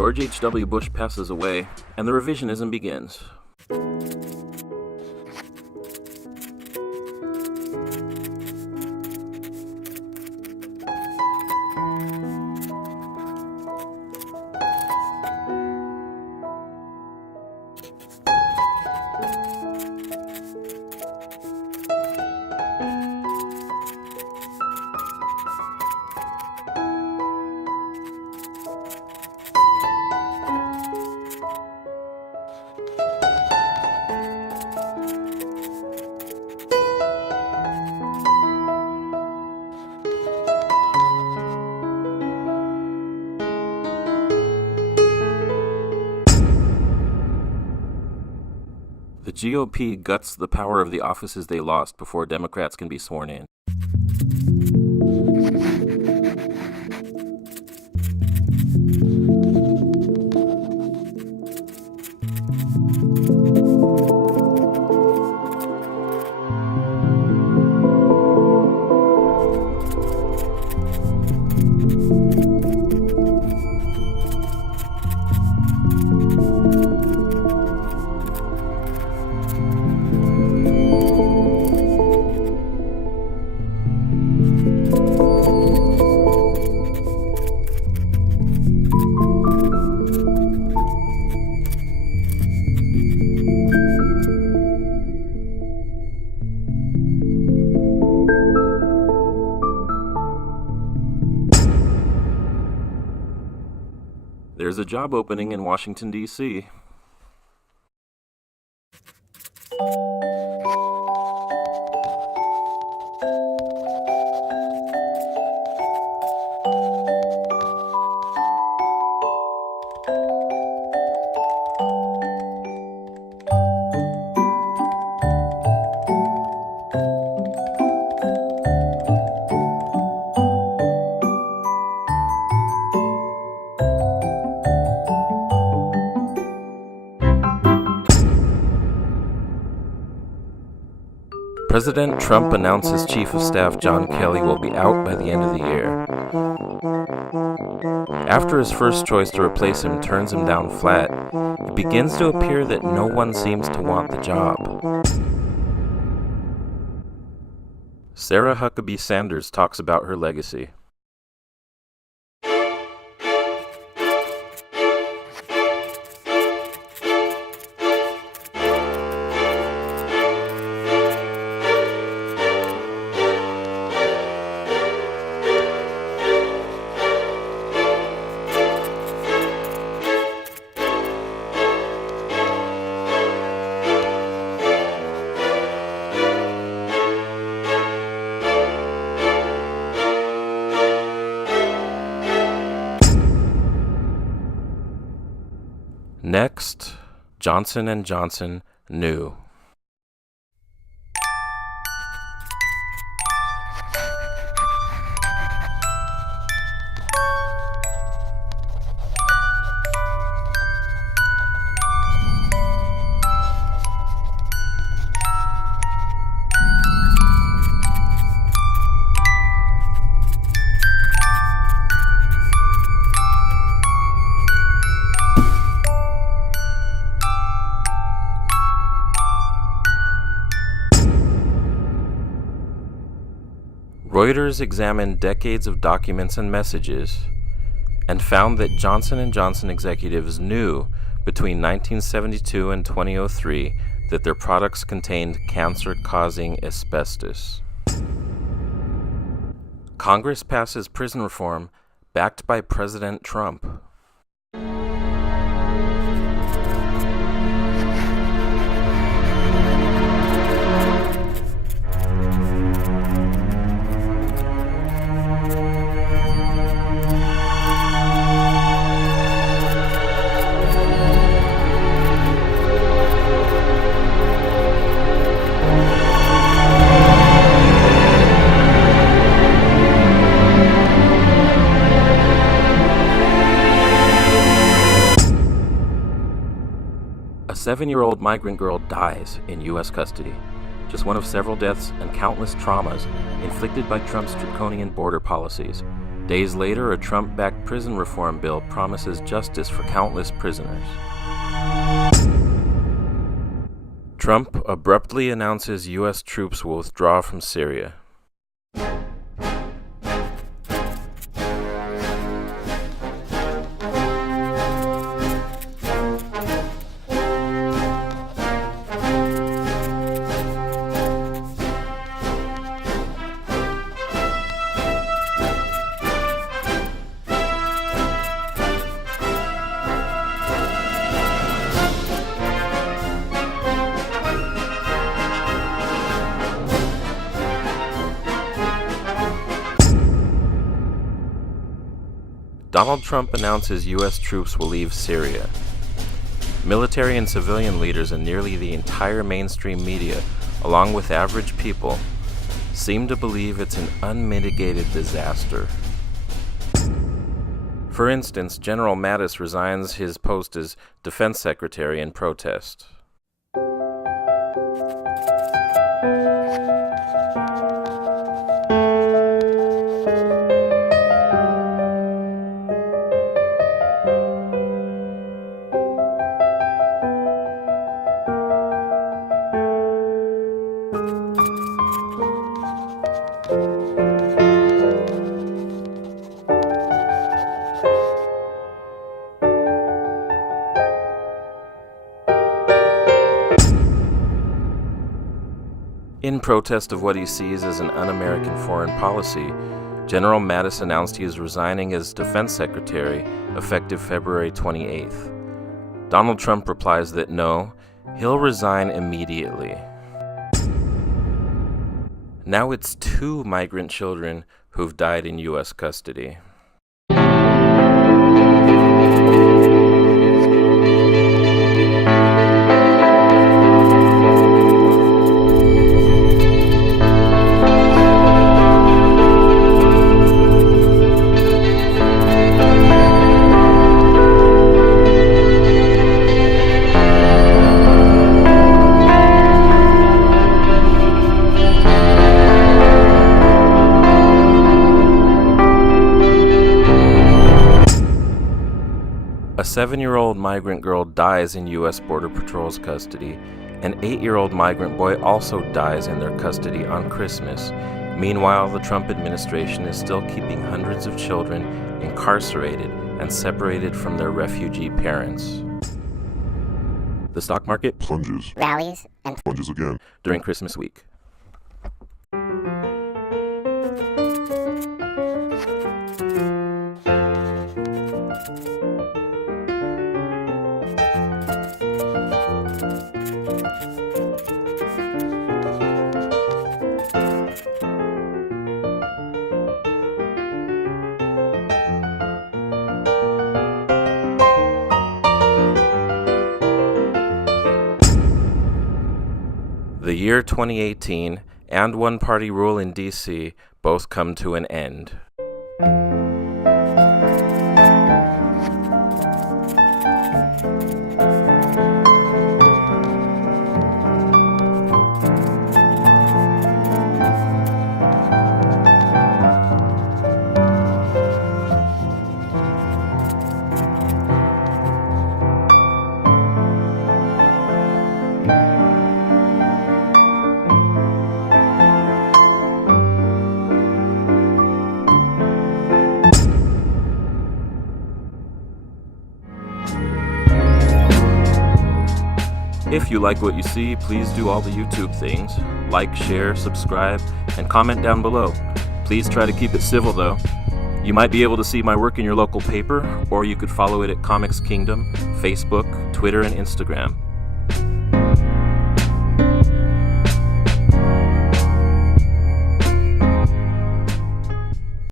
George H.W. Bush passes away, and the revisionism begins. The GOP guts the power of the offices they lost before Democrats can be sworn in. There's a job opening in Washington, D.C. President Trump announces Chief of Staff John Kelly will be out by the end of the year. After his first choice to replace him turns him down flat, it begins to appear that no one seems to want the job. Sarah Huckabee Sanders talks about her legacy. Next, Johnson & Johnson new. Reuters examined decades of documents and messages and found that Johnson & Johnson executives knew between 1972 and 2003 that their products contained cancer-causing asbestos. Congress passes prison reform backed by President Trump. A 7-year-old migrant girl dies in U.S. custody, just one of several deaths and countless traumas inflicted by Trump's draconian border policies, Days later, a Trump-backed prison reform bill promises justice for countless prisoners. Trump abruptly announces U.S. troops will withdraw from Syria. Donald Trump announces U.S. troops will leave Syria. Military and civilian leaders and nearly the entire mainstream media, along with average people, seem to believe it's an unmitigated disaster. For instance, General Mattis resigns his post as defense secretary in protest. In protest of what he sees as an un-American foreign policy, General Mattis announced he is resigning as defense secretary effective February 28th. Donald Trump replies that no, he'll resign immediately. Now it's 2 migrant children who've died in U.S. custody. A 7-year-old migrant girl dies in U.S. Border Patrol's custody. An 8-year-old migrant boy also dies in their custody on Christmas. Meanwhile, the Trump administration is still keeping hundreds of children incarcerated and separated from their refugee parents. The stock market plunges, rallies, and plunges again during Christmas week. The year 2018 and one-party rule in D.C. both come to an end. If you like what you see, please do all the YouTube things. Like, share, subscribe, and comment down below. Please try to keep it civil though. You might be able to see my work in your local paper, or you could follow it at Comics Kingdom, Facebook, Twitter, and Instagram.